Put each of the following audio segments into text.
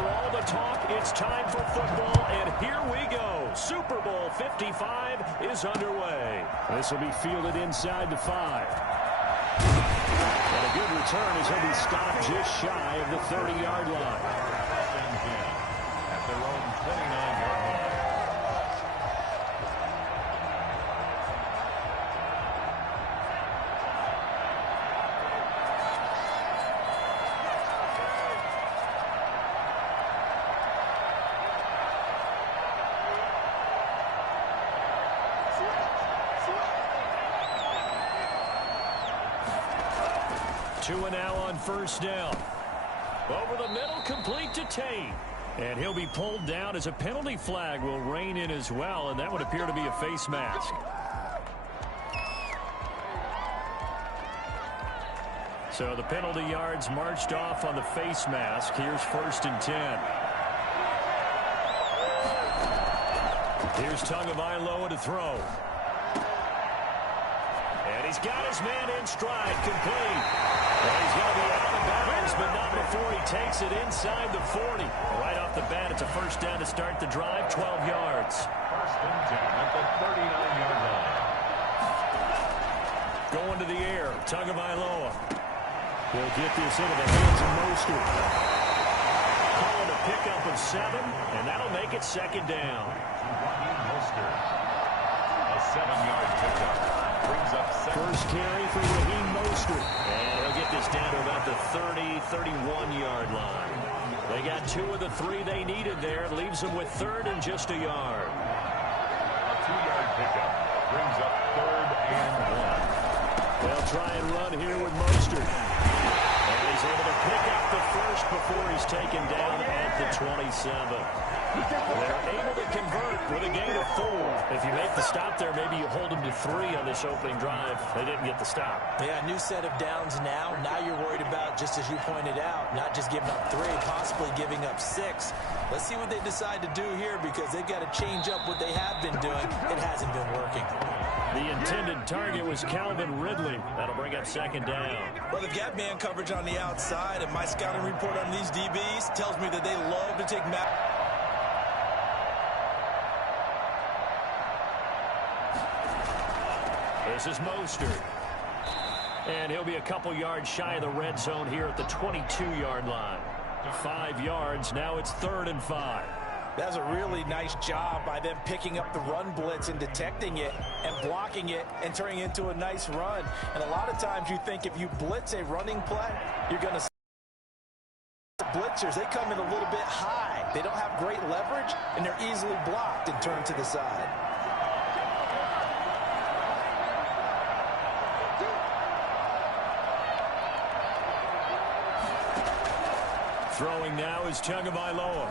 After all the talk, it's time for football, and here we go. Super Bowl 55 is underway. This will be fielded inside the 5. And a good return as he'll be stopped just shy of the 30-yard line. At their own 29-yard line. Two and now on first down. Over the middle, complete to Tate. And he'll be pulled down as a penalty flag will rein in as well, and that would appear to be a face mask. So the penalty yards marched off on the face mask. Here's 1st and 10. Here's Tagovailoa to throw. And he's got his man in stride, complete. Well, he's going to be out of bounds, but not before he takes it inside the 40. Right off the bat, it's a first down to start the drive, 12 yards. 1st and 10 at the 39-yard line. Going to the air, Tagovailoa. He'll get this into the hands of Mostert. Calling a pickup of 7, and that'll make it 2nd down. Mostert, a 7-yard pickup. Brings up first carry for Raheem Mostert. And he'll get this down to about the 31-yard line. They got 2 of the 3 they needed there. Leaves them with 3rd and just a yard. A 2-yard pickup brings up 3rd and 1. They'll try and run here with Mostert. And he's able to pick up the first before he's taken down at the 27. They're able to convert with a gain of 4. If you make the stop there, maybe you hold them to 3 on this opening drive. They didn't get the stop. Yeah, new set of downs now. Now you're worried about, just as you pointed out, not just giving up 3, possibly giving up 6. Let's see what they decide to do here, because they've got to change up what they have been doing. It hasn't been working. The intended target was Calvin Ridley. That'll bring up 2nd down. Well, they've got man coverage on the outside, and my scouting report on these DBs tells me that they love to take This is Mostert. And he'll be a couple yards shy of the red zone here at the 22-yard line. 5 yards. Now it's 3rd and 5. That's a really nice job by them picking up the run blitz and detecting it and blocking it and turning it into a nice run. And a lot of times you think if you blitz a running play, you're going to blitzers. They come in a little bit high. They don't have great leverage, and they're easily blocked and turned to the side. Throwing now is Tagovailoa.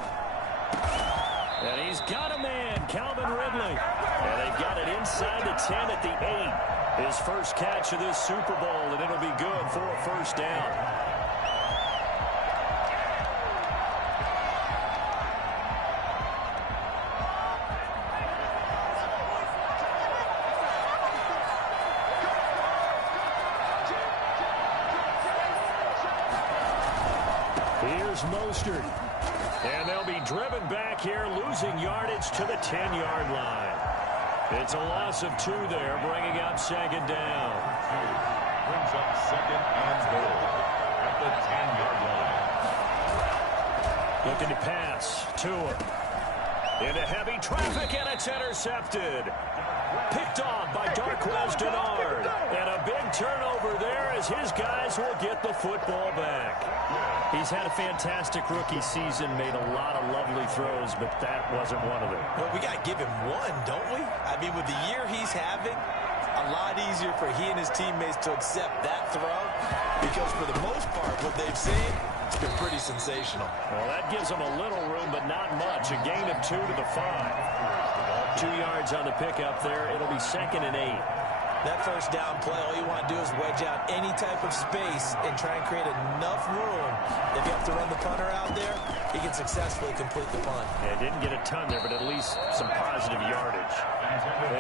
And he's got a man, Calvin Ridley. And they've got it inside the 10 at the 8. His first catch of this Super Bowl, and it'll be good for a first down. Here's Mostert. And they'll be driven back here, losing yardage to the 10-yard line. It's a loss of 2 there, bringing up 2nd down. Brings up 2nd and goal at the 10-yard line. Looking to pass. Tua. Into heavy traffic, and it's intercepted. Picked off by Darqueze Dennard. And a big turnover there as his guys will get the football back. He's had a fantastic rookie season, made a lot of lovely throws, but that wasn't one of them. Well, we got to give him one, don't we? I mean, with the year he's having, a lot easier for he and his teammates to accept that throw, because for the most part, what they've seen, it's been pretty sensational. Well, that gives them a little room, but not much. A gain of 2 to the 5. 2 yards on the pickup there. It'll be 2nd and 8. That first down play, all you want to do is wedge out any type of space and try and create enough room. If you have to run the punter out there, he can successfully complete the punt. Yeah, didn't get a ton there, but at least some positive yardage.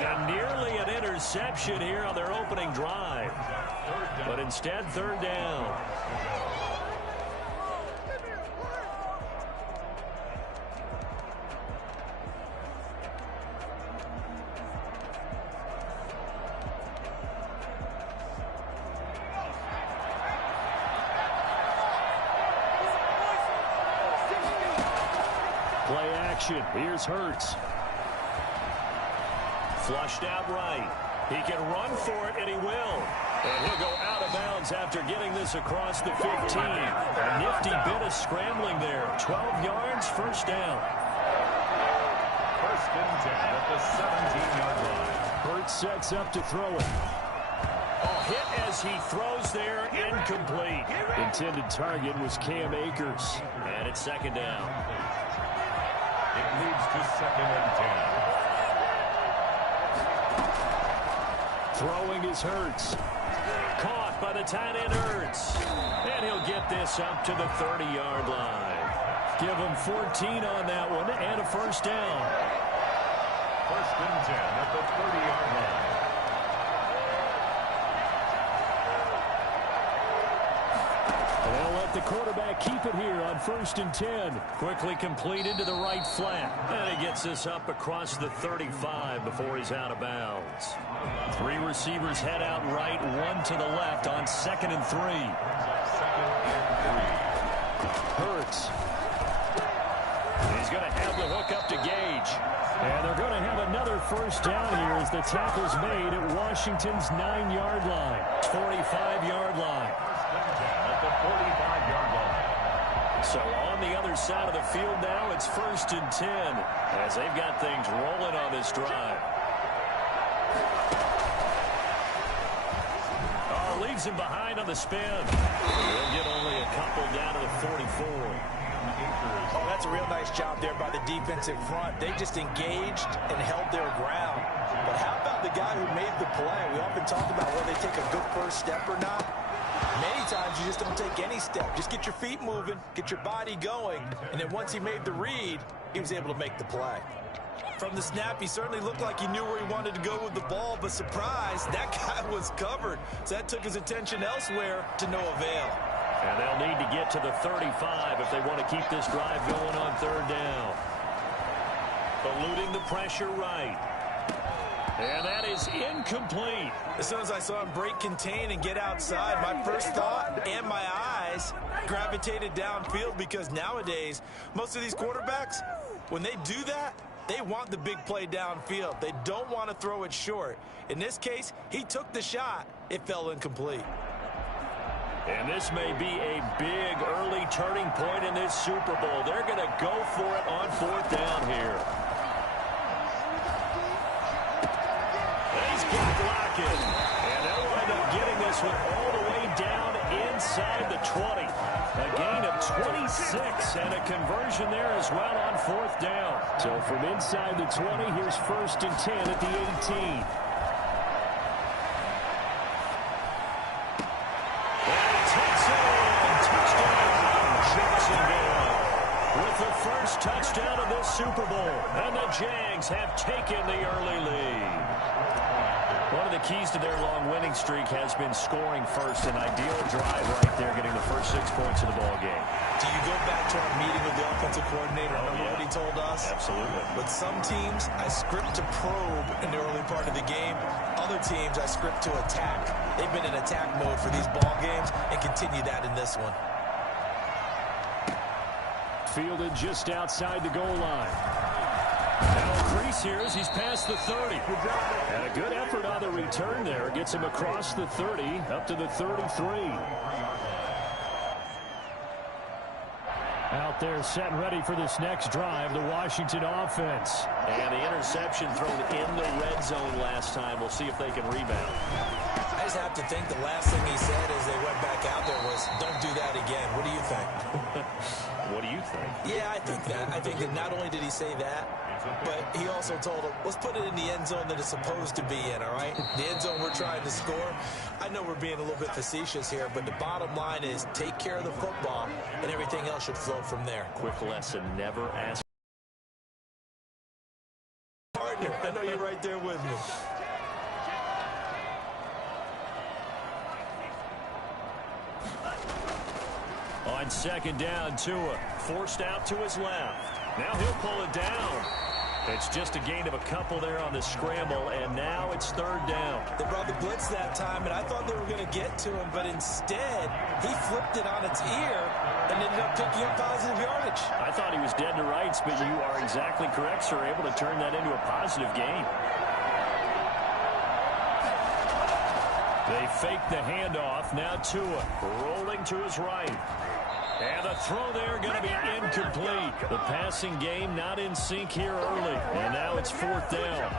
And nearly an interception here on their opening drive. But instead, 3rd down. action. Here's Hurts. Flushed out right. He can run for it, and he will. And he'll go out of bounds after getting this across the 15. A nifty bit of scrambling there. 12 yards, first down. First and 10 at the 17-yard line. Hurts sets up to throw it. Hit as he throws there, incomplete. Intended target was Cam Akers. And it's second down. It leads to second and 10. Throwing is Hurts. Caught by the tight end Hurts. And he'll get this up to the 30-yard line. Give him 14 on that one and a first down. First and 10 at the 30-yard line. They'll let the quarterback keep it here on first and 10. Quickly completed to the right flat. And he gets this up across the 35 before he's out of bounds. Three receivers head out right, one to the left on second and 3. Hurts. He's going to have the hook up to Gage. And they're going to have another first down here as the tackle's made at Washington's 9-yard line. 45-yard line. At the 45-yard line. So on the other side of the field now, it's first and 10 as they've got things rolling on this drive. Oh, leaves him behind on the spin. He'll get only a couple down to the 44. Oh, that's a real nice job there by the defensive front. They just engaged and held their ground. But how about the guy who made the play? We often talk about whether they take a good first step or not. Many times you just don't take any step. Just get your feet moving, get your body going, and then once he made the read, he was able to make the play. From the snap, he certainly looked like he knew where he wanted to go with the ball, but surprise, that guy was covered. So that took his attention elsewhere to no avail. And they'll need to get to the 35 if they want to keep this drive going on third down. Eluding the pressure right. And that is incomplete. As soon as I saw him break contain and get outside, my first thought and my eyes gravitated downfield because nowadays, most of these quarterbacks, when they do that, they want the big play downfield. They don't want to throw it short. In this case, he took the shot. It fell incomplete. And this may be a big early turning point in this Super Bowl. They're going to go for it on fourth down here. He's got Lockett. And they'll wind up getting this one all the way down inside the 20. A gain of 26 and a conversion there as well on fourth down. So from inside the 20, here's first and 10 at the 18. Touchdown of this Super Bowl, and the Jags have taken the early lead. One of the keys to their long winning streak has been scoring first. An ideal drive right there, getting the first 6 points of the ball game. Do you go back to our meeting with the offensive coordinator? Remember what he told us? Absolutely. With some teams, I script to probe in the early part of the game. Other teams, I script to attack. They've been in attack mode for these ball games and continue that in this one. Fielded just outside the goal line. Now crease here as he's past the 30. And a good effort on the return there. Gets him across the 30, up to the 33. Out there set and ready for this next drive, the Washington offense. And the interception thrown in the red zone last time. We'll see if they can rebound. I just have to think the last thing he said as they went back out there was, don't do that again. What do you think? What do you think? Yeah, I think that. I think that not only did he say that, but he also told him, let's put it in the end zone that it's supposed to be in, all right? The end zone we're trying to score. I know we're being a little bit facetious here, but the bottom line is take care of the football, and everything else should flow from there. Quick lesson, never ask. Partner, I know you're right there with me. On second down, Tua forced out to his left. Now he'll pull it down. It's just a gain of a couple there on the scramble, and now it's third down. They brought the blitz that time, and I thought they were going to get to him, but instead, he flipped it on its ear and ended up picking up positive yardage. I thought he was dead to rights, but you are exactly correct, sir. Able to turn that into a positive gain. They fake the handoff. Now Tua rolling to his right. And the throw there going to be incomplete. The passing game not in sync here early. And now it's fourth down.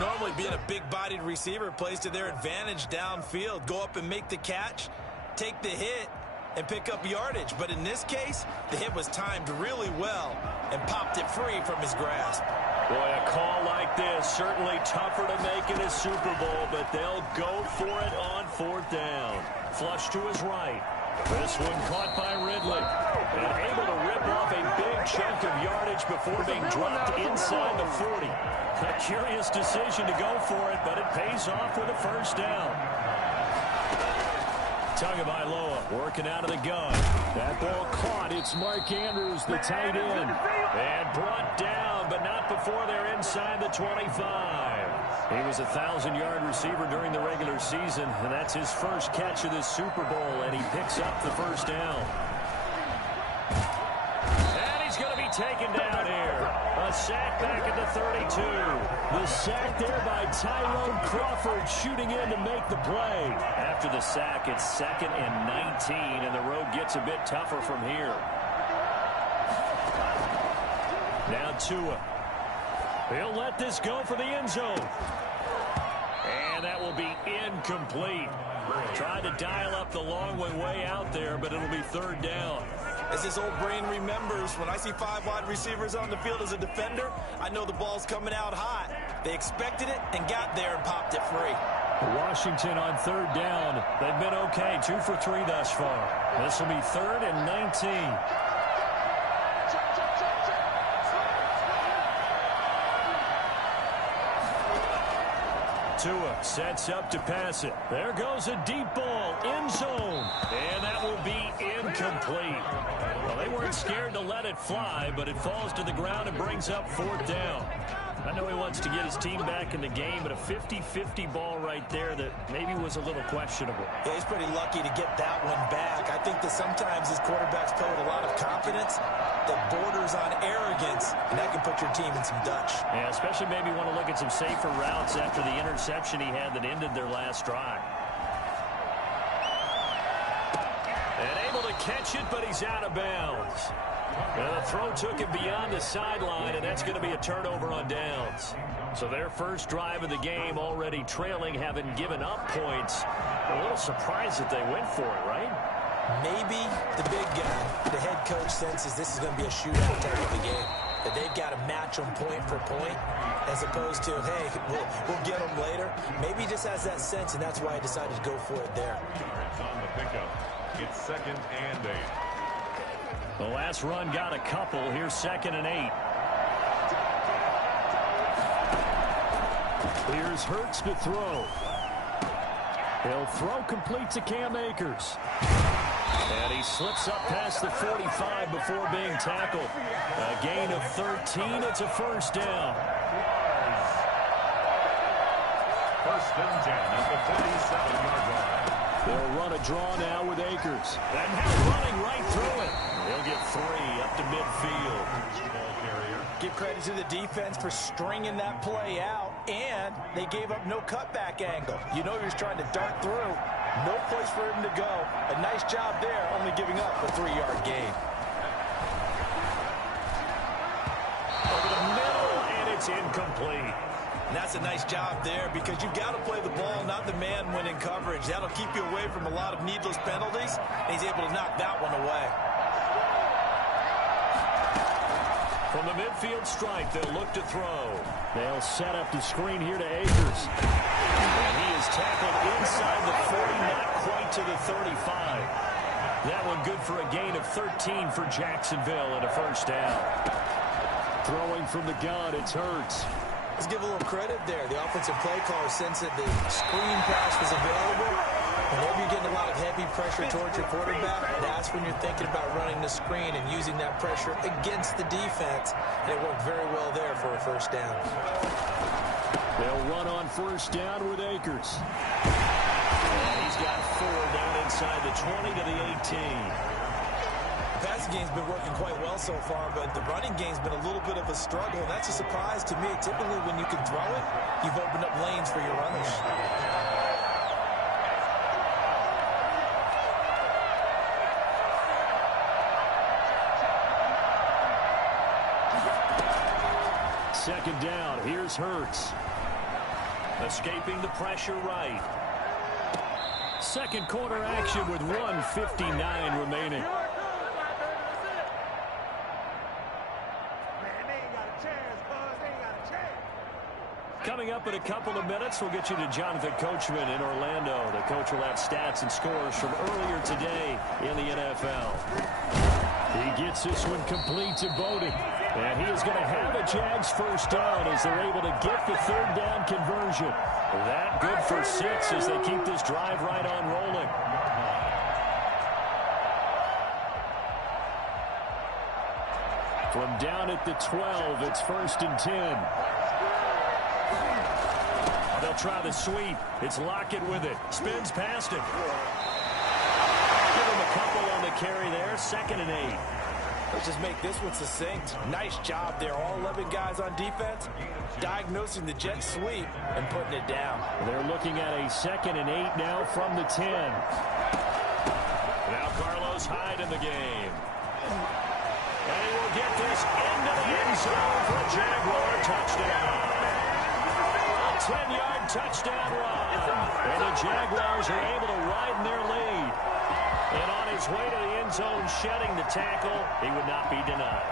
Normally being a big-bodied receiver plays to their advantage downfield. Go up and make the catch, take the hit, and pick up yardage. But in this case, the hit was timed really well and popped it free from his grasp. Boy, a call like this, certainly tougher to make in a Super Bowl, but they'll go for it on fourth down. Flush to his right. This one caught by Ridley. And able to rip off a big chunk of yardage before being dropped inside the 40. A curious decision to go for it, but it pays off with a first down. Tagovailoa working out of the gun. That ball caught. It's Mark Andrews, the tight end. And brought down, but not before they're inside the 25. He was a 1,000-yard receiver during the regular season, and that's his first catch of this Super Bowl, and he picks up the first down. And he's going to be taken down here. A sack back at the 32. The sack there by Tyrone Crawford, shooting in to make the play. After the sack, it's 2nd and 19, and the road gets a bit tougher from here. Now Tua. He'll let this go for the end zone. And that will be incomplete. Tried to dial up the long way out there, but it'll be third down. As his old brain remembers, when I see 5 wide receivers on the field as a defender, I know the ball's coming out hot. They expected it and got there and popped it free. Washington on third down. They've been okay, 2 for 3 thus far. This will be 3rd and 19. Tua sets up to pass it. There goes a deep ball, end zone. And that will be incomplete. Well, they weren't scared to let it fly, but it falls to the ground and brings up fourth down. I know he wants to get his team back in the game, but a 50-50 ball right there that maybe was a little questionable. Yeah, he's pretty lucky to get that one back. I think that sometimes his quarterbacks play with a lot of confidence that borders on arrogance, and that can put your team in some Dutch. Yeah, especially maybe want to look at some safer routes after the interception he had that ended their last drive. And able to catch it, but he's out of bounds. And the throw took him beyond the sideline, and that's going to be a turnover on downs. So their first drive of the game already trailing, having given up points. A little surprised that they went for it, right? Maybe the big guy, the head coach, senses this is going to be a shootout type of a game. That they've got to match them point for point, as opposed to, hey, we'll get them later. Maybe he just has that sense, and that's why he decided to go for it there. It's on the pickup. It's 2nd and 8. The last run got a couple. Here's 2nd and 8. Here's Hurts to throw. He'll throw complete to Cam Akers. And he slips up past the 45 before being tackled. A gain of 13. It's a first down. 1st and 10 at the 37-yard line. They'll run a draw now with Akers. And now running right through it. He'll get 3 up to midfield. Give credit to the defense for stringing that play out, and they gave up no cutback angle. You know he was trying to dart through. No place for him to go. A nice job there, only giving up a 3-yard gain. Over the middle, and it's incomplete. And that's a nice job there because you've got to play the ball, not the man when in coverage. That'll keep you away from a lot of needless penalties, and he's able to knock that one away. From the midfield stripe, they'll look to throw. They'll set up the screen here to Akers. And he is tackled inside the 40, not quite to the 35. That one good for a gain of 13 for Jacksonville and a first down. Throwing from the gun, it's Hurts. Let's give a little credit there. The offensive play caller sensed that the screen pass was available. Whenever you're getting a lot of head heavy pressure towards your quarterback, that's when you're thinking about running the screen and using that pressure against the defense. And it worked very well there for a first down. They'll run on first down with Akers. And he's got 4 down inside the 20 to the 18. The passing game's been working quite well so far, but the running game's been a little bit of a struggle, and that's a surprise to me. Typically, when you can throw it, you've opened up lanes for your runners. Second down. Here's Hurts. Escaping the pressure right. Second quarter action with 1:59 remaining. Coming up in a couple of minutes, we'll get you to Jonathan Coachman in Orlando. The coach will have stats and scores from earlier today in the NFL. He gets this one complete to Bodie. And he is going to have a Jags first down as they're able to get the third down conversion. That good for 6 as they keep this drive right on rolling. From down at the 12, it's 1st and 10. They'll try the sweep. It's Lockett with it. Spins past him. Give him a couple on the carry there. 2nd and 8. Let's just make this one succinct. Nice job there. All 11 guys on defense diagnosing the jet sweep and putting it down. They're looking at a 2nd and 8 now from the 10. Now Carlos Hyde in the game. And he will get this into the end zone for a Jaguar touchdown. A 10-yard touchdown run. And the Jaguars are able to widen their lead. And on his way to the end zone, shedding the tackle, he would not be denied.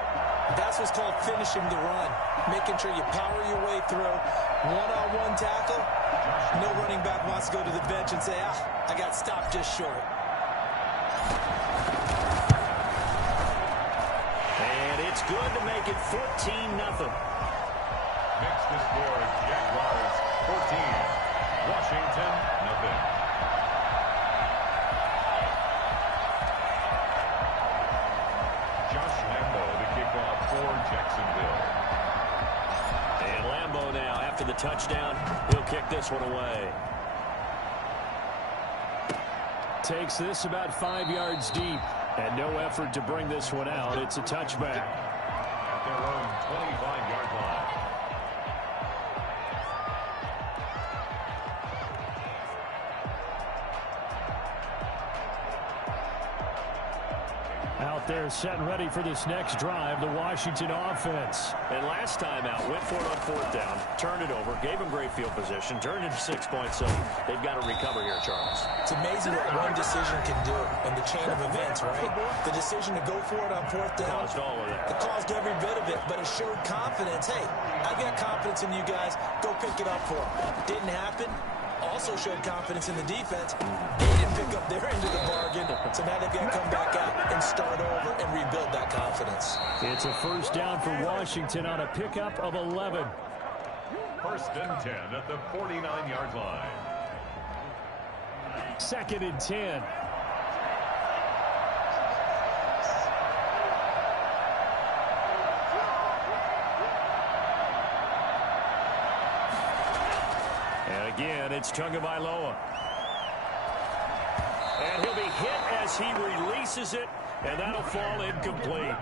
That's what's called finishing the run. Making sure you power your way through. One-on-one tackle. No running back wants to go to the bench and say, I got stopped just short. And it's good to make it 14-0. Makes the score Jaguars 14. Washington, nothing. Josh Lambo, the kickoff for Jacksonville. And Lambo now, after the touchdown, he'll kick this one away. Takes this about 5 yards deep. And no effort to bring this one out. It's a touchback. At their own 25-yard line. Out there set and ready for this next drive, the Washington offense. And last time out, went for it on 4th down, turned it over, gave them great field position, turned into 6 points, so they've got to recover here, Charles. It's amazing what one decision can do in the chain of events, right? The decision to go for it on 4th down. Caused all of that. It caused every bit of it, but it showed confidence. Hey, I've got confidence in you guys. Go pick it up for them. Didn't happen. Also showed confidence in the defense. They didn't pick up their end of the bargain, so now they've got to come back out and start over and rebuild that confidence. It's a first down for Washington on a pickup of 11. 1st and 10 at the 49-yard line. 2nd and 10. And again, it's Tagovailoa. And he'll be hit as he releases it, and that'll fall incomplete.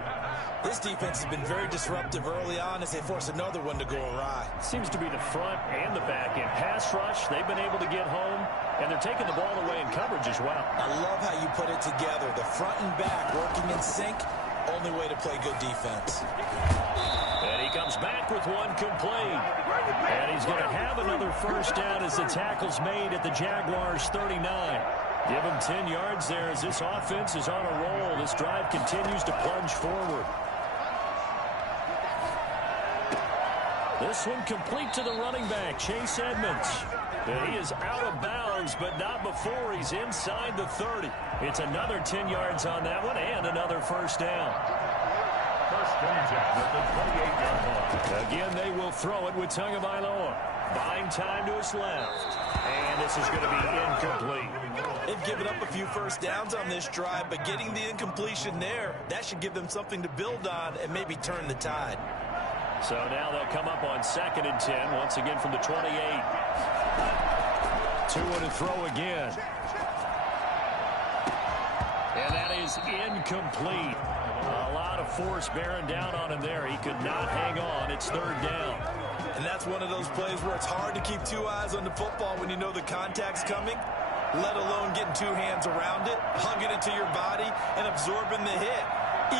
This defense has been very disruptive early on as they force another one to go awry. Seems to be the front and the back end. Pass rush, they've been able to get home, and they're taking the ball away in coverage as well. I love how you put it together. The front and back working in sync, only way to play good defense. And he comes back with one complete. And he's going to have another first down as the tackle's made at the Jaguars' 39. Give him 10 yards there as this offense is on a roll. This drive continues to plunge forward. This one complete to the running back, Chase Edmonds. And he is out of bounds, but not before he's inside the 30. It's another 10 yards on that one and another first down. 1st and 10 at the 28-yard line. Again, they will throw it with Tagovailoa. Buying time to his left. And this is going to be incomplete. They've given up a few first downs on this drive, but getting the incompletion there, that should give them something to build on and maybe turn the tide. So now they'll come up on 2nd and 10, once again from the 28. Tua to throw again. And that is incomplete. A lot of force bearing down on him there. He could not hang on. It's 3rd down. And that's one of those plays where it's hard to keep two eyes on the football when you know the contact's coming, let alone getting two hands around it, hugging it to your body, and absorbing the hit.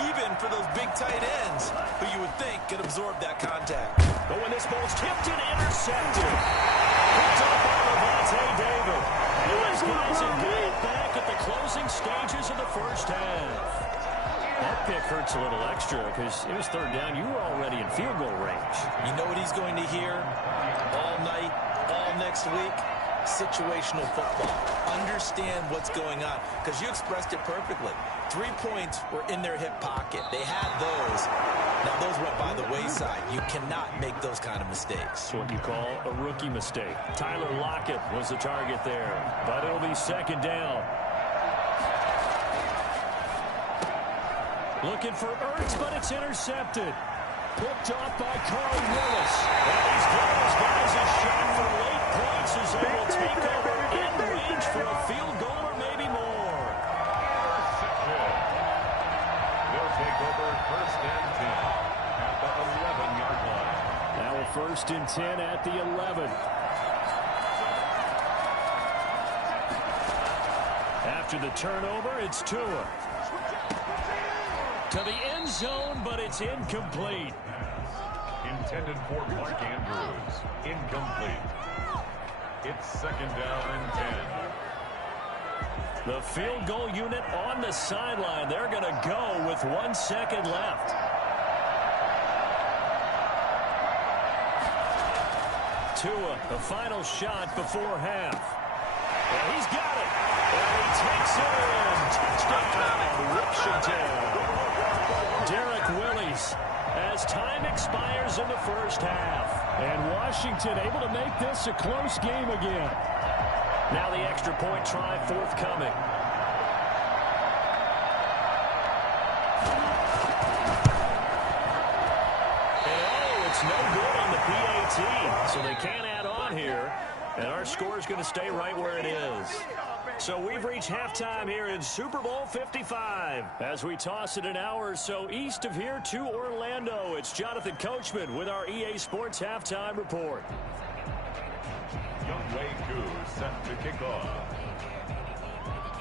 Even for those big tight ends who you would think could absorb that contact. But when this ball's tipped and intercepted, picked up by Levante David. These guys have got it back at the closing stages of the first half. That pick hurts a little extra because it was 3rd down. You were already in field goal range. You know what he's going to hear all night, all next week? Situational football. Understand what's going on, because you expressed it perfectly. 3 points were in their hip pocket. They had those. Now, those went by the wayside. You cannot make those kind of mistakes. It's what you call a rookie mistake. Tyler Lockett was the target there, but it'll be 2nd down. Looking for Ertz, but it's intercepted. Picked off by Carl Willis. And he's got his guys a shot for late points as they will take over in range for a field goal or maybe more. They'll take over 1st and 10 at the 11-yard line. Now a 1st and 10 at the 11. After the turnover, it's Tua. To the end zone, but it's incomplete. Intended for Mark Andrews. Incomplete. It's 2nd down and 10. The field goal unit on the sideline. They're going to go with 1 second left. Tua, the final shot before half. And he's got it. And he takes it in. Touchdown, Washington. Derek Willis, as time expires in the first half. And Washington able to make this a close game again. Now the extra point try forthcoming. And oh, it's no good on the PAT. So they can't add on here. And our score is going to stay right where it is. So we've reached halftime here in Super Bowl 55. As we toss it an hour or so east of here to Orlando, it's Jonathan Coachman with our EA Sports Halftime Report. Youngway Koo set to kick off.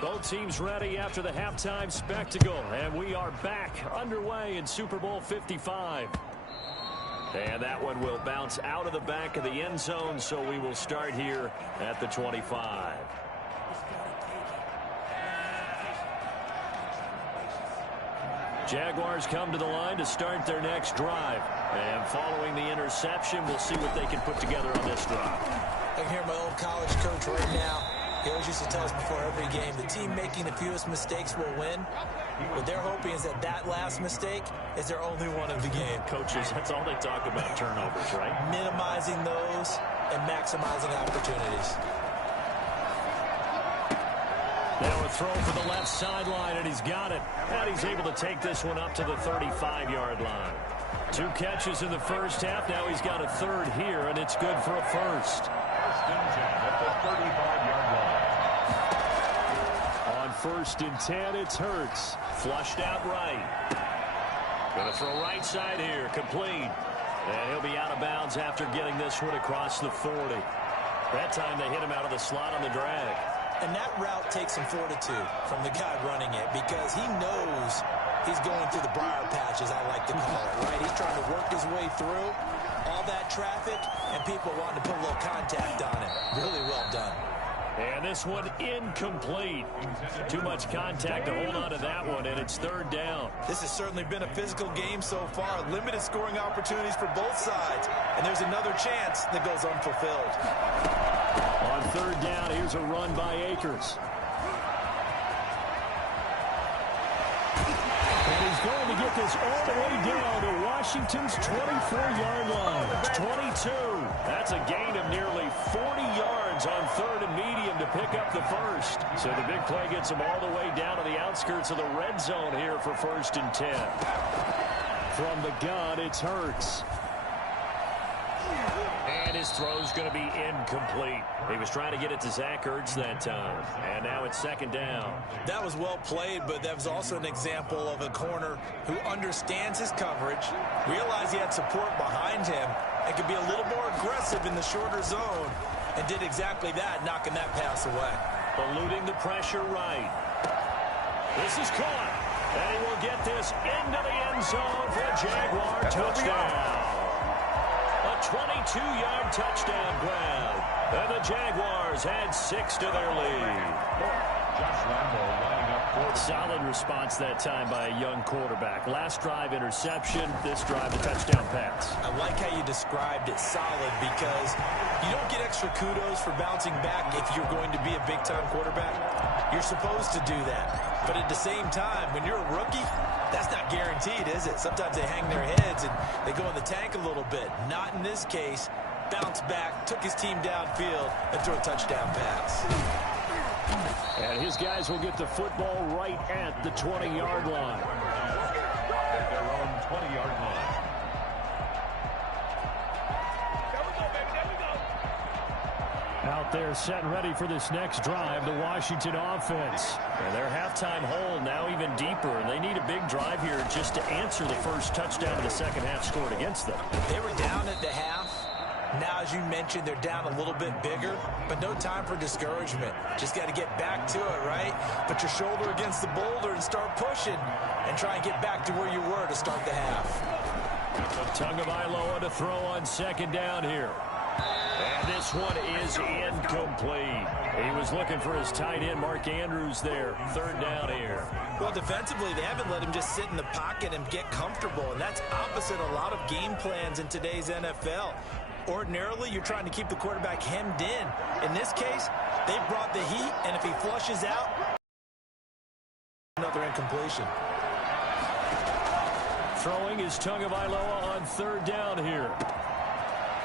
Both teams ready after the halftime spectacle. And we are back underway in Super Bowl 55. And that one will bounce out of the back of the end zone, so we will start here at the 25. Jaguars come to the line to start their next drive. And following the interception, we'll see what they can put together on this drive. I can hear my old college coach right now. He always used to tell us before every game, the team making the fewest mistakes will win. What they're hoping is that that last mistake is their only one of the game. Coaches, that's all they talk about, turnovers, right? Minimizing those and maximizing opportunities. Now a throw for the left sideline, and he's got it. And he's able to take this one up to the 35-yard line. 2 catches in the first half. Now he's got a third here, and it's good for a first. 1st and 10 at the 35-yard line. On 1st and 10, it's Hurts. Flushed out right. Going to throw right side here, complete. And he'll be out of bounds after getting this one across the 40. That time they hit him out of the slot on the drag. And that route takes some fortitude from the guy running it, because he knows he's going through the briar patch, as I like to call it, right? He's trying to work his way through all that traffic and people wanting to put a little contact on him. Really well done. And this one incomplete. Too much contact to hold on to that one, and it's 3rd down. This has certainly been a physical game so far. Limited scoring opportunities for both sides. And there's another chance that goes unfulfilled. On 3rd down, here's a run by Akers. And he's going to get this all the way down to Washington's 24-yard line. 22. That's a gain of nearly 40 yards on 3rd and medium to pick up the first. So the big play gets them all the way down to the outskirts of the red zone here for 1st and 10. From the gun, it's Hurts. And his throw's going to be incomplete. He was trying to get it to Zach Ertz that time. And now it's 2nd down. That was well played, but that was also an example of a corner who understands his coverage, realized he had support behind him, and could be a little more aggressive in the shorter zone, and did exactly that, knocking that pass away. Eluding the pressure right. This is caught. And he will get this into the end zone for a Jaguar touchdown. A 22-yard touchdown grab. And the Jaguars add 6 to their lead. Josh Lambo lining up for the solid response that time by a young quarterback. Last drive interception, this drive a touchdown pass. I like how you described it, solid, because you don't get extra kudos for bouncing back if you're going to be a big-time quarterback. You're supposed to do that. But at the same time, when you're a rookie, that's not guaranteed, is it? Sometimes they hang their heads and they go in the tank a little bit. Not in this case. Bounced back, took his team downfield, and threw a touchdown pass. And his guys will get the football right at the 20-yard line. at their own 20-yard line. Out there set and ready for this next drive, the Washington offense. And their halftime hole now even deeper, and they need a big drive here just to answer the first touchdown of the second half scored against them. They were down at the half. Now, as you mentioned, they're down a little bit bigger, but no time for discouragement. Just got to get back to it, right? Put your shoulder against the boulder and start pushing and try and get back to where you were to start the half. Tagovailoa to throw on second down here. And this one is incomplete. He was looking for his tight end, Mark Andrews, there. Third down here. Well, defensively, they haven't let him just sit in the pocket and get comfortable, and that's opposite a lot of game plans in today's NFL. Ordinarily, you're trying to keep the quarterback hemmed in. In this case, they brought the heat, and if he flushes out, another incompletion. Throwing is Tagovailoa on third down here.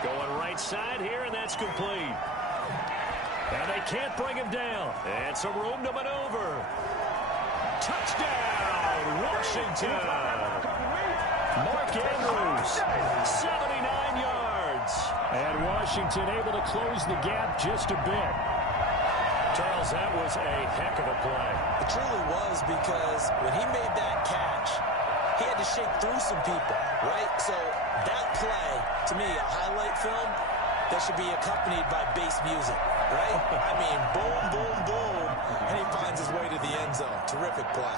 Going right side here, and that's complete. And they can't bring him down. And some room to maneuver. Touchdown, Washington. Mark Andrews, 79 yards. And Washington able to close the gap just a bit. Charles, that was a heck of a play. It truly was, because when he made that catch, he had to shake through some people, right? So that play, to me, a highlight film that should be accompanied by bass music, right? I mean, boom, boom, boom, and he finds his way to the end zone. Terrific play.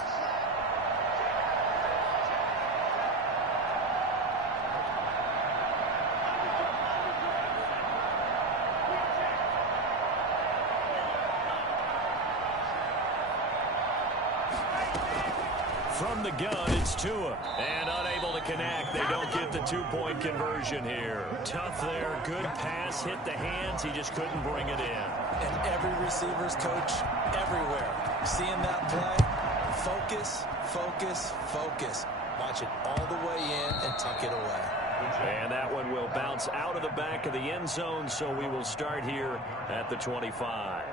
From the gun, it's Tua. And unable to connect. They don't get the two-point conversion here. Tough there. Good pass. Hit the hands. He just couldn't bring it in. And every receiver's coach everywhere. Seeing that play, focus, focus, focus. Watch it all the way in and tuck it away. And that one will bounce out of the back of the end zone, so we will start here at the 25.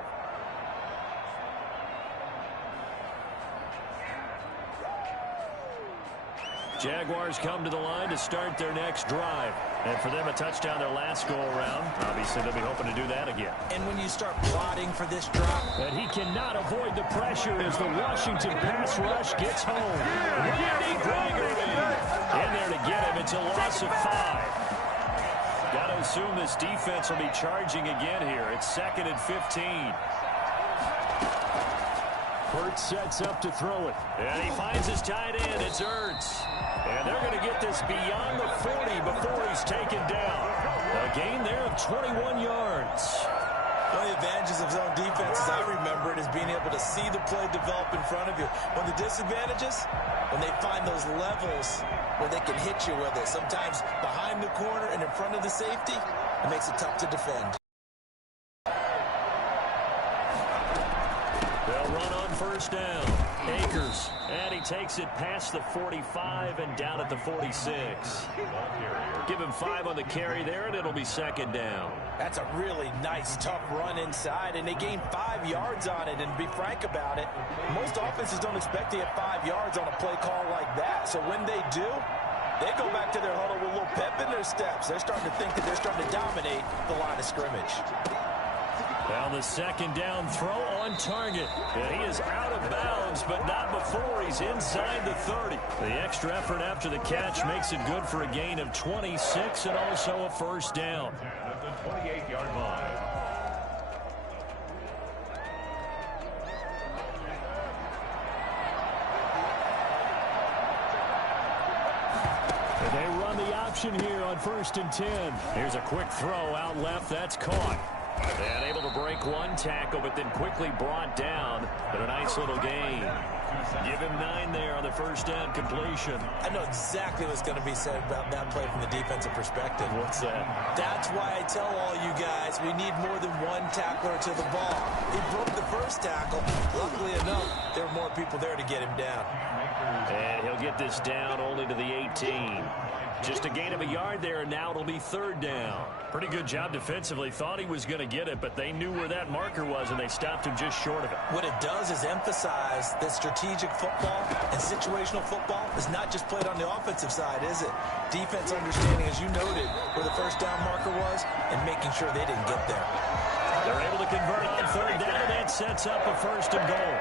Jaguars come to the line to start their next drive. And for them, a touchdown their last go-around. Obviously, they'll be hoping to do that again. And when you start plotting for this drop, and he cannot avoid the pressure as the Washington pass rush gets home. Randy Gregory in there to get him. It's a loss of 5. Got to assume this defense will be charging again here. It's 2nd and 15. Hurts sets up to throw it. And he finds his tight end. It's Ertz. And they're going to get this beyond the 40 before he's taken down. A gain there of 21 yards. One of the advantages of zone defense, as I remember it, is being able to see the play develop in front of you. One of the disadvantages, when they find those levels where they can hit you with it. Sometimes behind the corner and in front of the safety, it makes it tough to defend. They'll run on first down. Akers, and he takes it past the 45 and down at the 46. Give him 5 on the carry there, and it'll be second down. That's a really nice, tough run inside, and they gained 5 yards on it. And to be frank about it, most offenses don't expect to get 5 yards on a play call like that. So when they do, they go back to their huddle with a little pep in their steps. They're starting to think that they're starting to dominate the line of scrimmage. Well, the second down throw on target. And he is out of bounds, but not before he's inside the 30. The extra effort after the catch makes it good for a gain of 26 and also a first down. At the 28-yard line. And they run the option here on 1st and 10. Here's a quick throw out left. That's caught. And able to break one tackle, but then quickly brought down. But a nice little gain. Give him 9 there on the first down completion. I know exactly what's going to be said about that play from the defensive perspective. What's that? That's why I tell all you guys we need more than one tackler to the ball. He broke the first tackle. Luckily enough, there were more people there to get him down. And he'll get this down only to the 18. Just a gain of a yard there, and now it'll be 3rd down. Pretty good job defensively. Thought he was going to get it, but they knew where that marker was, and they stopped him just short of it. What it does is emphasize that strategic football and situational football is not just played on the offensive side, is it? Defense understanding, as you noted, where the first down marker was and making sure they didn't get there. They're able to convert on 3rd down. That sets up a 1st and goal.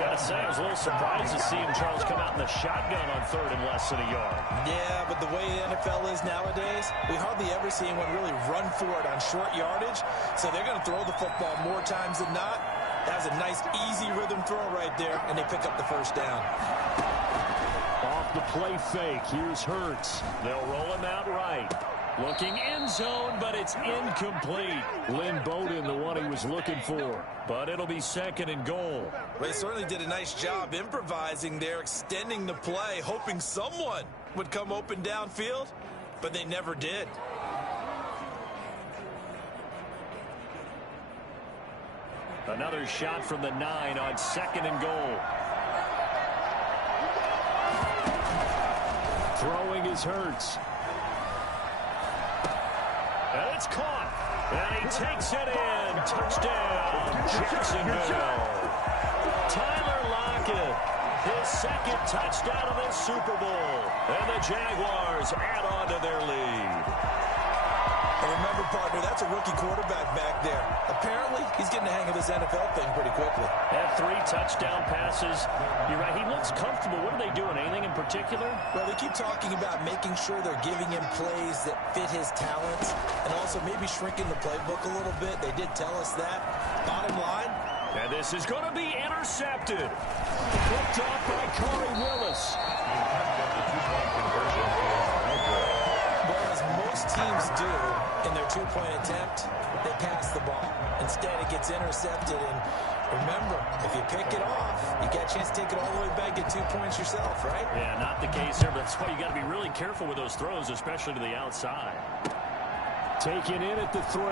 Gotta say, I was a little surprised to see him, Charles, come out in the shotgun on 3rd and less than a yard. Yeah, but the way the NFL is nowadays, we hardly ever see anyone really run for it on short yardage. So they're going to throw the football more times than not. That was a nice, easy rhythm throw right there, and they pick up the first down. Off the play fake, here's Hurts. They'll roll him out right. Looking end zone, but it's incomplete. Lynn Bowden, the one he was looking for. But it'll be 2nd and goal. Well, they certainly did a nice job improvising there, extending the play, hoping someone would come open downfield, but they never did. Another shot from the 9 on 2nd and goal. Throwing is Hurts. And it's caught. And he takes it in. Touchdown, Jacksonville. Tyler Lockett, his 2nd touchdown of this Super Bowl. And the Jaguars add on to their lead. And remember, partner, that's a rookie quarterback back there. Apparently, he's getting the hang of this NFL thing pretty quickly. Had 3 touchdown passes. You're right, he looks comfortable. What are they doing? Anything in particular? Well, they keep talking about making sure they're giving him plays that fit his talents and also maybe shrinking the playbook a little bit. They did tell us that. Bottom line. And this is going to be intercepted. Picked off by Corey Willis. Well, as most teams do in their 2-point attempt, they pass the ball. Instead, it gets intercepted. And remember, if you pick it off, you got a chance to take it all the way back, get 2 points yourself, right? Yeah, not the case here, but that's why you got to be really careful with those throws, especially to the outside. Taken in at the 3.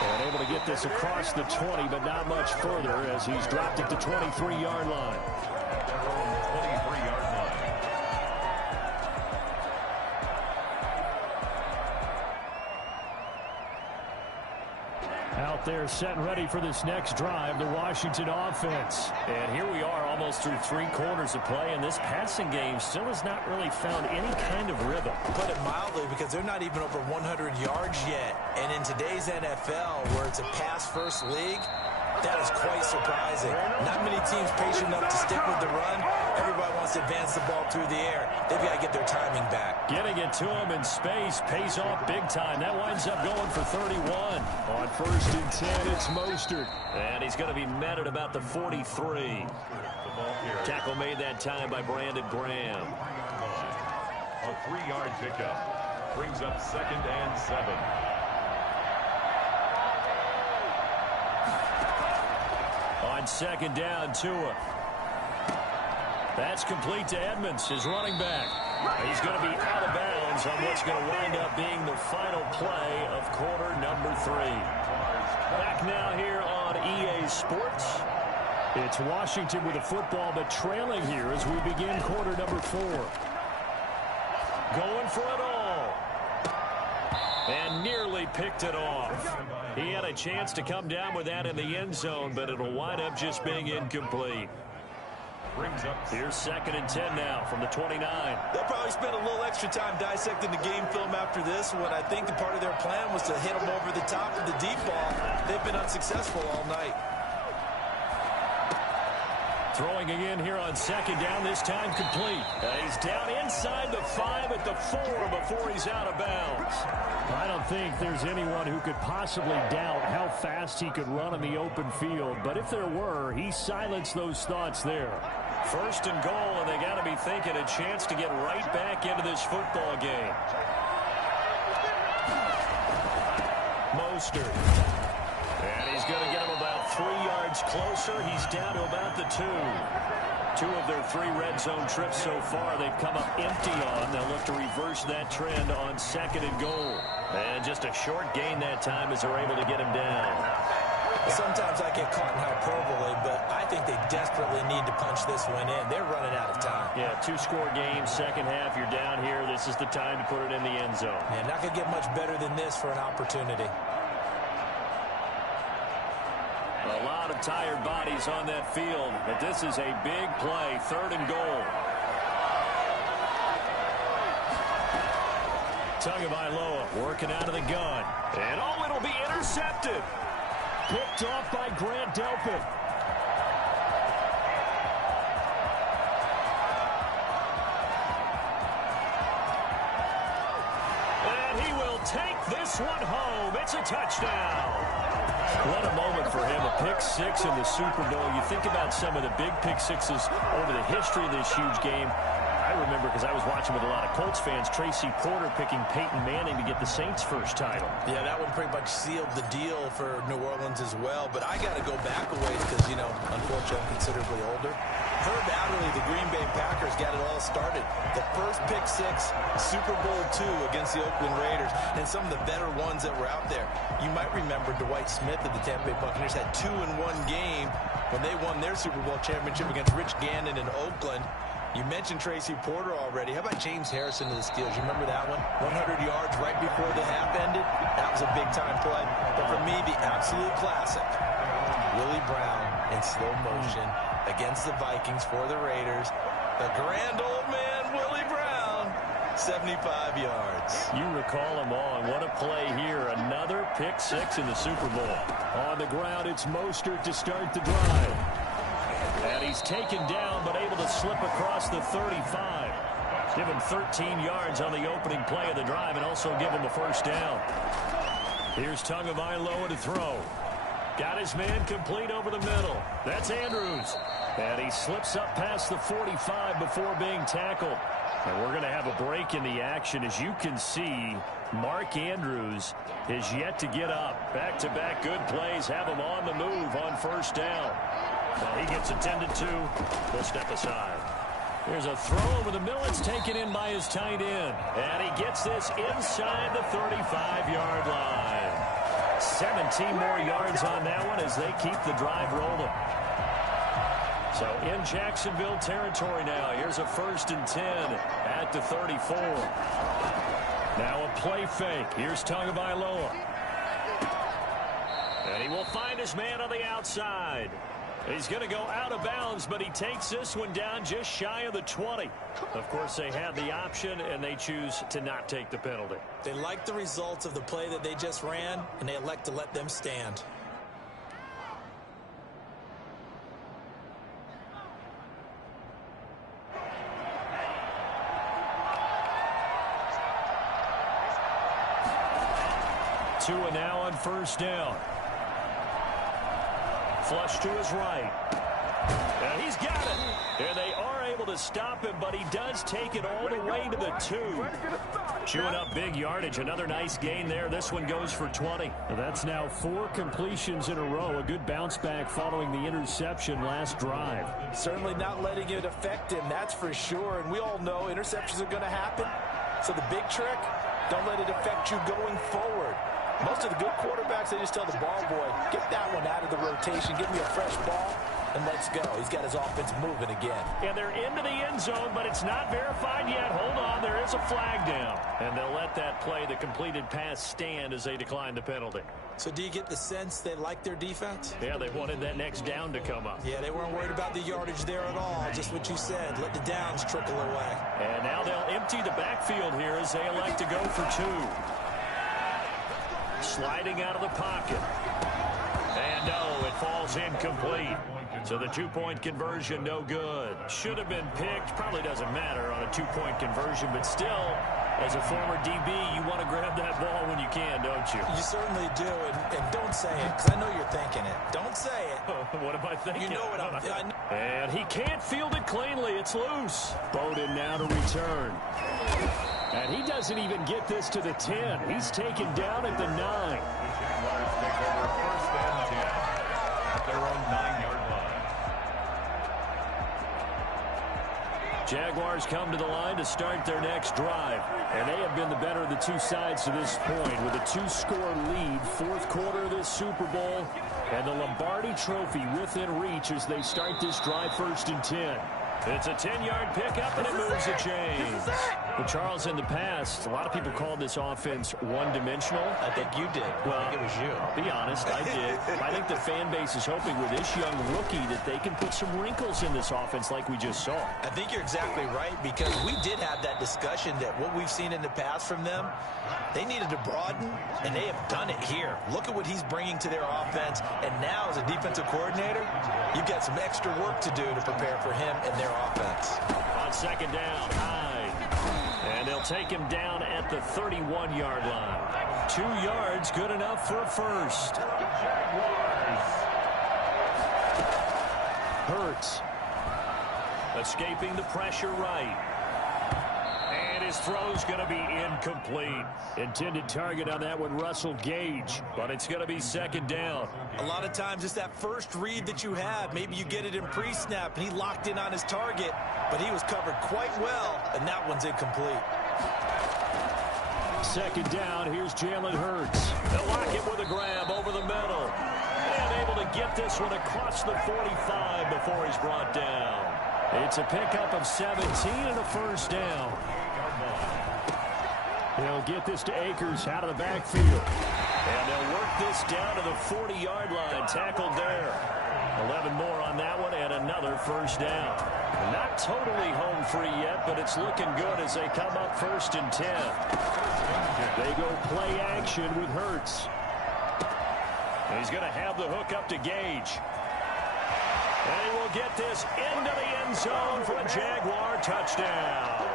And able to get this across the 20, but not much further as he's dropped it to 23-yard line. 23-yard line. Out there set and ready for this next drive, the Washington offense. And here we are almost through 3 quarters of play, and this passing game still has not really found any kind of rhythm. Put it mildly, because they're not even over 100 yards yet. And in today's NFL, where it's a pass-first league, that is quite surprising. Not many teams patient enough to stick with the run. Everybody wants to advance the ball through the air. They've got to get their timing back. Getting it to him in space pays off big time. That winds up going for 31. On 1st and 10, it's Mostert. And he's going to be met at about the 43. Tackle made that time by Brandon Graham. A 3-yard pickup brings up 2nd and 7. On 2nd down, Tua. That's complete to Edmonds, his running back. He's going to be out of bounds on what's going to wind up being the final play of quarter number 3. Back now here on EA Sports. It's Washington with the football, but trailing here as we begin quarter number 4. Going for it all. And nearly picked it off. He had a chance to come down with that in the end zone, but it'll wind up just being incomplete. Here's 2nd and 10 now from the 29. They'll probably spend a little extra time dissecting the game film after this one. I think the part of their plan was to hit them over the top of the deep ball. They've been unsuccessful all night. Throwing again here on 2nd down, this time complete. He's down inside the 5 at the 4 before he's out of bounds. I don't think there's anyone who could possibly doubt how fast he could run in the open field. But if there were, he silenced those thoughts there. 1st and goal, and they got to be thinking a chance to get right back into this football game. Mostert. And he's going to get him about 3 yards closer. He's down to about the 2. 2 of their 3 red zone trips so far they've come up empty on. They'll look to reverse that trend on 2nd and goal. And just a short gain that time as they're able to get him down. Sometimes I get caught in hyperbole, but I think they desperately need to punch this one in. They're running out of time. Yeah, 2-score game, second half, you're down here. This is the time to put it in the end zone. Yeah, not going to get much better than this for an opportunity. A lot of tired bodies on that field, but this is a big play, 3rd and goal. Tagovailoa working out of the gun. And oh, it'll be intercepted. Picked off by Grant Delpit. And he will take this one home. It's a touchdown. What a moment for him, a pick 6 in the Super Bowl. You think about some of the big pick 6s over the history of this huge game. I remember, because I was watching with a lot of Colts fans, Tracy Porter picking Peyton Manning to get the Saints' first title. Yeah, that one pretty much sealed the deal for New Orleans as well. But I got to go back a ways because, you know, unfortunately, I'm considerably older. Herb Adderley, the Green Bay Packers, got it all started. The first pick 6, Super Bowl II against the Oakland Raiders, and some of the better ones that were out there. You might remember Dwight Smith of the Tampa Bay Buccaneers had 2 in one game when they won their Super Bowl championship against Rich Gannon in Oakland. You mentioned Tracy Porter already. How about James Harrison to the Steelers? You remember that one? 100 yards right before the half ended. That was a big-time play. But for me, the absolute classic, Willie Brown in slow motion against the Vikings for the Raiders. The grand old man, Willie Brown, 75 yards. You recall them all, and what a play here. Another pick 6 in the Super Bowl. On the ground, it's Mostert to start the drive. And he's taken down, but able to slip across the 35. Give him 13 yards on the opening play of the drive, and also give him a first down. Here's Tagovailoa to throw. Got his man complete over the middle. That's Andrews. And he slips up past the 45 before being tackled. And we're going to have a break in the action. As you can see, Mark Andrews is yet to get up. Back-to-back good plays have him on the move on first down. Well, he gets attended to. We'll step aside. There's a throw over the middle. It's taken in by his tight end. And he gets this inside the 35-yard line. 17 more yards on that one as they keep the drive rolling. So in Jacksonville territory now. Here's a 1st and 10 at the 34. Now a play fake. Here's Tagovailoa. And he will find his man on the outside. He's going to go out of bounds, but he takes this one down just shy of the 20. Of course, they have the option, and they choose to not take the penalty. They like the results of the play that they just ran, and they elect to let them stand. Tua now on first down. Flush to his right. And he's got it. And they are able to stop him, but he does take it all the way to the 2. Chewing up big yardage. Another nice gain there. This one goes for 20. That's now 4 completions in a row. A good bounce back following the interception last drive. Certainly not letting it affect him, that's for sure. And we all know interceptions are going to happen. So the big trick, don't let it affect you going forward. Most of the good quarterbacks, they just tell the ball boy, get that one out of the rotation, give me a fresh ball. and let's go. He's got his offense moving again. And they're into the end zone, but it's not verified yet. Hold on, there is a flag down. And they'll let that play, the completed pass, stand as they decline the penalty. So do you get the sense they like their defense? Yeah, they wanted that next down to come up. Yeah, they weren't worried about the yardage there at all. Just what you said. Let the downs trickle away. And now they'll empty the backfield here as they elect to go for 2. Sliding out of the pocket. And no, it falls incomplete. So the 2-point conversion, no good. Should have been picked. Probably doesn't matter on a 2-point conversion, but still, as a former DB, you want to grab that ball when you can, don't you? You certainly do, and don't say it, because I know you're thinking it. Don't say it. What am I thinking? You know what I'm thinking. And he can't field it cleanly. It's loose. Bowden now to return. And he doesn't even get this to the 10. He's taken down at the 9. Jaguars take over first and 10 at their own 9-yard line. Jaguars come to the line to start their next drive. And they have been the better of the two sides to this point with a 2-score lead. 4th quarter of this Super Bowl. And the Lombardi Trophy within reach as they start this drive 1st and 10. It's a 10-yard pickup, and it moves the chains. Well, Charles, in the past, a lot of people called this offense one-dimensional. I think you did. Well, I think it was you. I'll be honest, I did. I think the fan base is hoping with this young rookie that they can put some wrinkles in this offense like we just saw. I think you're exactly right, because we did have that discussion that what we've seen in the past from them, they needed to broaden, and they have done it here. Look at what he's bringing to their offense, and now as a defensive coordinator, you've got some extra work to do to prepare for him and their offense. On 2nd down, Hyde. And they'll take him down at the 31-yard line. 2 yards, good enough for a first. Hurts. Escaping the pressure right. And his throw's going to be incomplete. Intended target on that one, Russell Gage. But it's going to be 2nd down. A lot of times it's that first read that you have. Maybe you get it in pre-snap, and he locked in on his target, but he was covered quite well, and that one's incomplete. 2nd down, here's Jalen Hurts. They'll lock it with a grab over the middle. And able to get this one across the 45 before he's brought down. It's a pickup of 17 and a 1st down. They'll get this to Akers out of the backfield. And they'll work this down to the 40-yard line. Tackled there. 11 more on that one and another 1st down. Not totally home free yet, but it's looking good as they come up 1st and 10. They go play action with Hurts. He's going to have the hook up to Gage. And he will get this into the end zone for a Jaguar touchdown.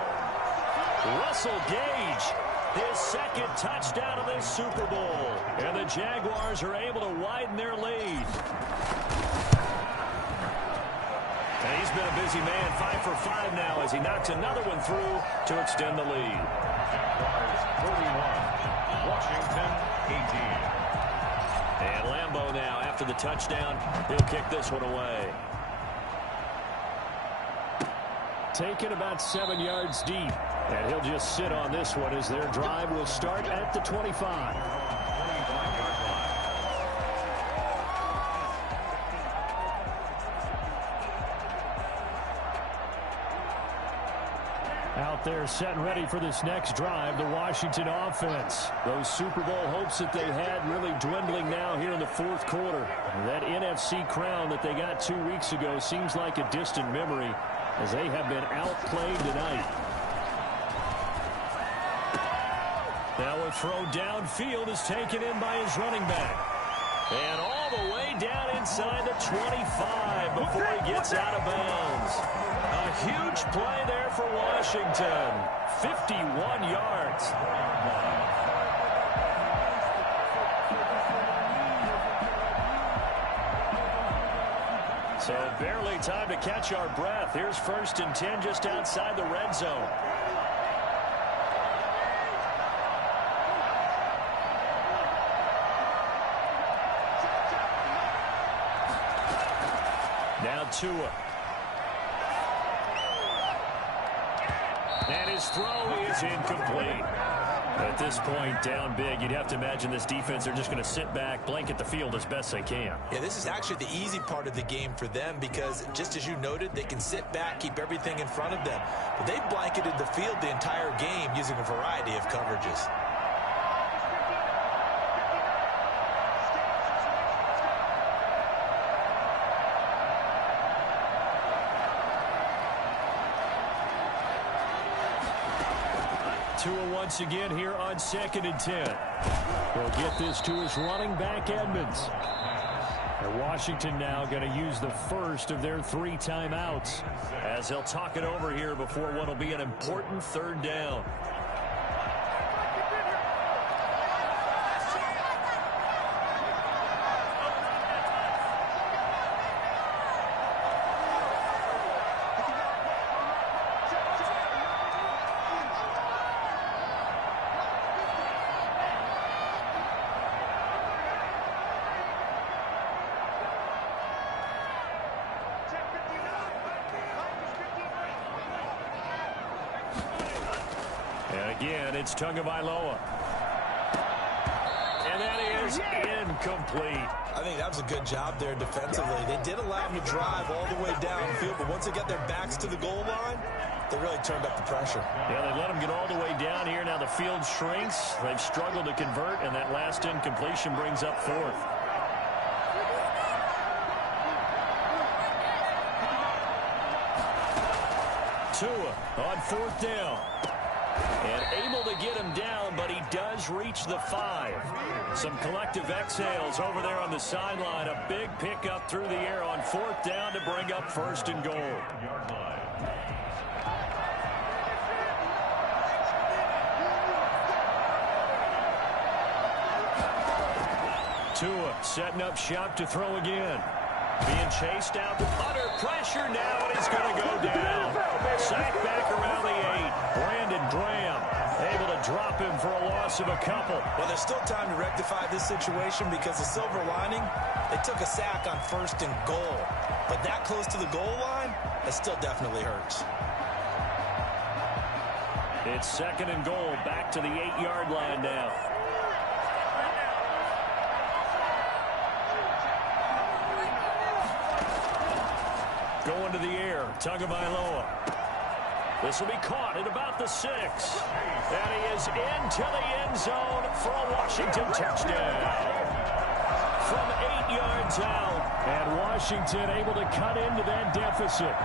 Russell Gage, his 2nd touchdown of this Super Bowl. And the Jaguars are able to widen their lead. And he's been a busy man, 5 for 5 now as he knocks another one through to extend the lead. Jaguars 41, Washington 18. And Lambeau now, after the touchdown, he'll kick this one away. Taken about 7 yards deep. And he'll just sit on this one as their drive will start at the 25. Out there set and ready for this next drive, the Washington offense. Those Super Bowl hopes that they had really dwindling now here in the 4th quarter. That NFC crown that they got 2 weeks ago seems like a distant memory as they have been outplayed tonight. Now a throw downfield is taken in by his running back. And all the way down inside the 25 before he gets out of bounds. A huge play there for Washington. 51 yards. So barely time to catch our breath. Here's 1st and 10 just outside the red zone. Now Tua. And his throw is incomplete. At this point, down big, you'd have to imagine this defense, they're just going to sit back, blanket the field as best they can. Yeah, this is actually the easy part of the game for them because, just as you noted, they can sit back, keep everything in front of them. But they've blanketed the field the entire game using a variety of coverages. Tua once again here on 2nd and 10. He'll get this to his running back, Edmonds. And Washington now going to use the first of their 3 timeouts as they'll talk it over here before what will be an important 3rd down. Again, it's Tagovailoa. And that is incomplete. I think that was a good job there defensively. They did allow them to drive all the way downfield, but once they got their backs to the goal line, they really turned up the pressure. Yeah, they let them get all the way down here. Now the field shrinks. They've struggled to convert, and that last incompletion brings up 4th. Tua on 4th down. And able to get him down, but he does reach the 5. Some collective exhales over there on the sideline. A big pickup through the air on 4th down to bring up 1st and goal. Tua setting up shop to throw again. Being chased out under pressure now, and he's going to go down. Sacked back around the 8. Brandon Graham able to drop him for a loss of a couple. Well, there's still time to rectify this situation because the silver lining, they took a sack on 1st and goal. But that close to the goal line, that still definitely hurts. It's 2nd and goal, back to the 8-yard line now. Going to the air, Tagovailoa. This will be caught at about the 6. And he is into the end zone for a Washington touchdown. From 8 yards out, and Washington able to cut into that deficit.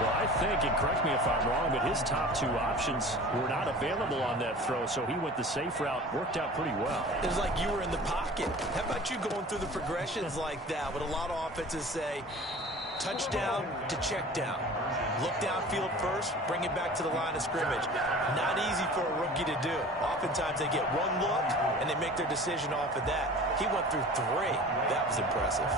Well, I think, and correct me if I'm wrong, but his top 2 options were not available on that throw, so he went the safe route. Worked out pretty well. It was like you were in the pocket. How about you going through the progressions like that? What a lot of offenses say, touchdown to check down. Look downfield first, bring it back to the line of scrimmage. Not easy for a rookie to do. Oftentimes they get one look, and they make their decision off of that. He went through 3. That was impressive.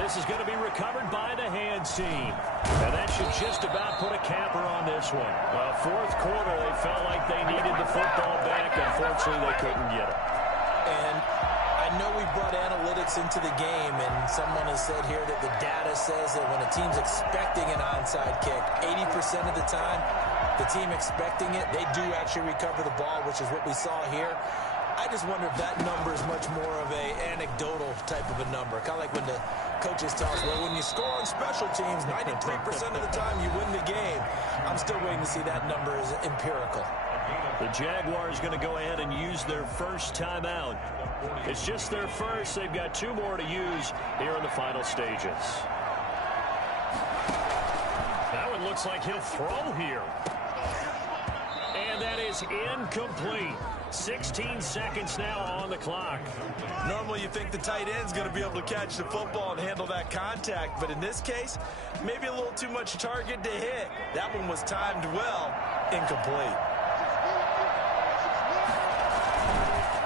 This is going to be recovered by the hands team. And that should just about put a capper on this one. Well, 4th quarter, they felt like they needed the football back. Unfortunately, they couldn't get it. And I know we brought analytics into the game, and someone has said here that the data says that when a team's expecting an onside kick, 80% of the time, the team expecting it, they do actually recover the ball, which is what we saw here. I just wonder if that number is much more of a anecdotal type of a number. Kind of like when the coaches tell us, well, when you score on special teams, 93% of the time you win the game. I'm still waiting to see that number is empirical. The Jaguars going to go ahead and use their first timeout. It's just their first. They've got 2 more to use here in the final stages. That one looks like he'll throw here. And that is incomplete. 16 seconds now on the clock. Normally you think the tight end's going to be able to catch the football and handle that contact, but in this case, maybe a little too much target to hit. That one was timed well, incomplete.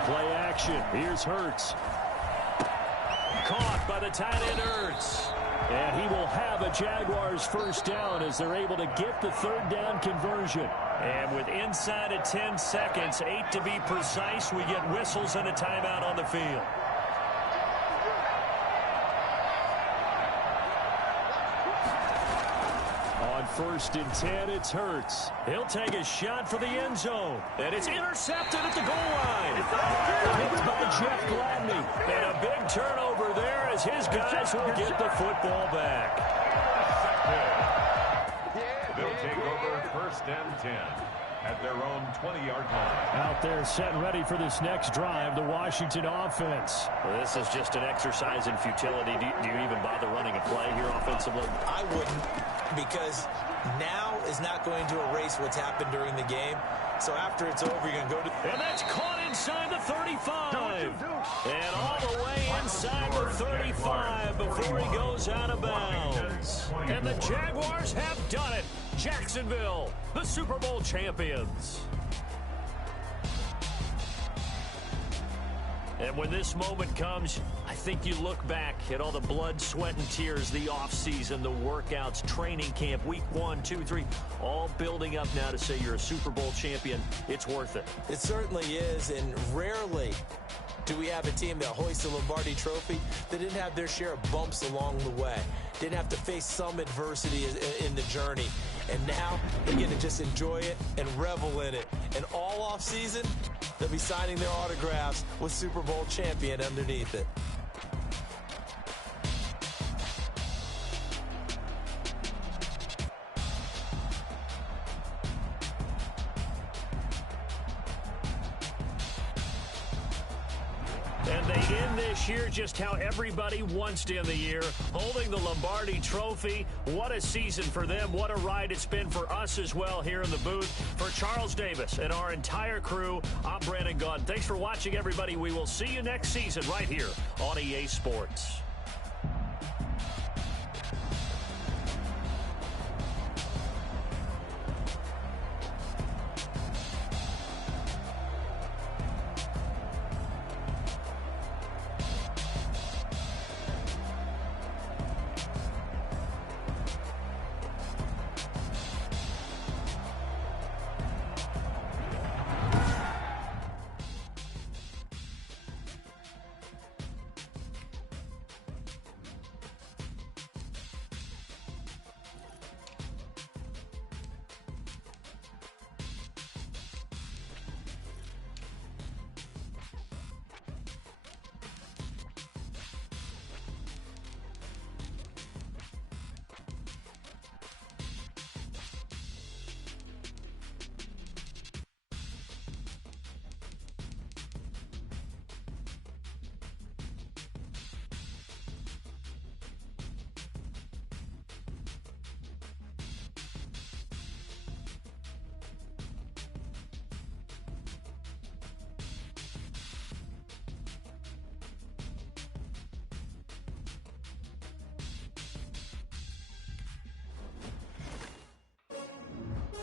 Play action. Here's Hurts. Caught by the tight end Hurts. And he will have a Jaguars first down as they're able to get the 3rd down conversion. And with inside of 10 seconds, 8 to be precise, we get whistles and a timeout on the field. 1st and 10, it's Hurts. He'll take a shot for the end zone. And it's intercepted at the goal line. Picked by Jeff Gladney. And a big turnover there as his guys will get the football back. They'll take over 1st and 10 at their own 20-yard line. Out there set and ready for this next drive, the Washington offense. Well, this is just an exercise in futility. Do you even bother running a play here offensively? I wouldn't, because now is not going to erase what's happened during the game. So after it's over, you're going to go to... And that's caught inside the 35. And all the way inside the 35 before he goes out of bounds. And the Jaguars have done it. Jacksonville, the Super Bowl champions. And when this moment comes, I think you look back at all the blood, sweat, and tears, the offseason, the workouts, training camp, week 1, 2, 3, all building up now to say you're a Super Bowl champion. It's worth it. It certainly is, and rarely do we have a team that hoists the Lombardi Trophy that didn't have their share of bumps along the way, didn't have to face some adversity in the journey. And now they get to just enjoy it and revel in it. And all off season, they'll be signing their autographs with Super Bowl champion underneath it. And they end this year just how everybody wants to end the year, holding the Lombardi Trophy. What a season for them. What a ride it's been for us as well here in the booth. For Charles Davis and our entire crew, I'm Brandon Gaudin. Thanks for watching, everybody. We will see you next season right here on EA Sports.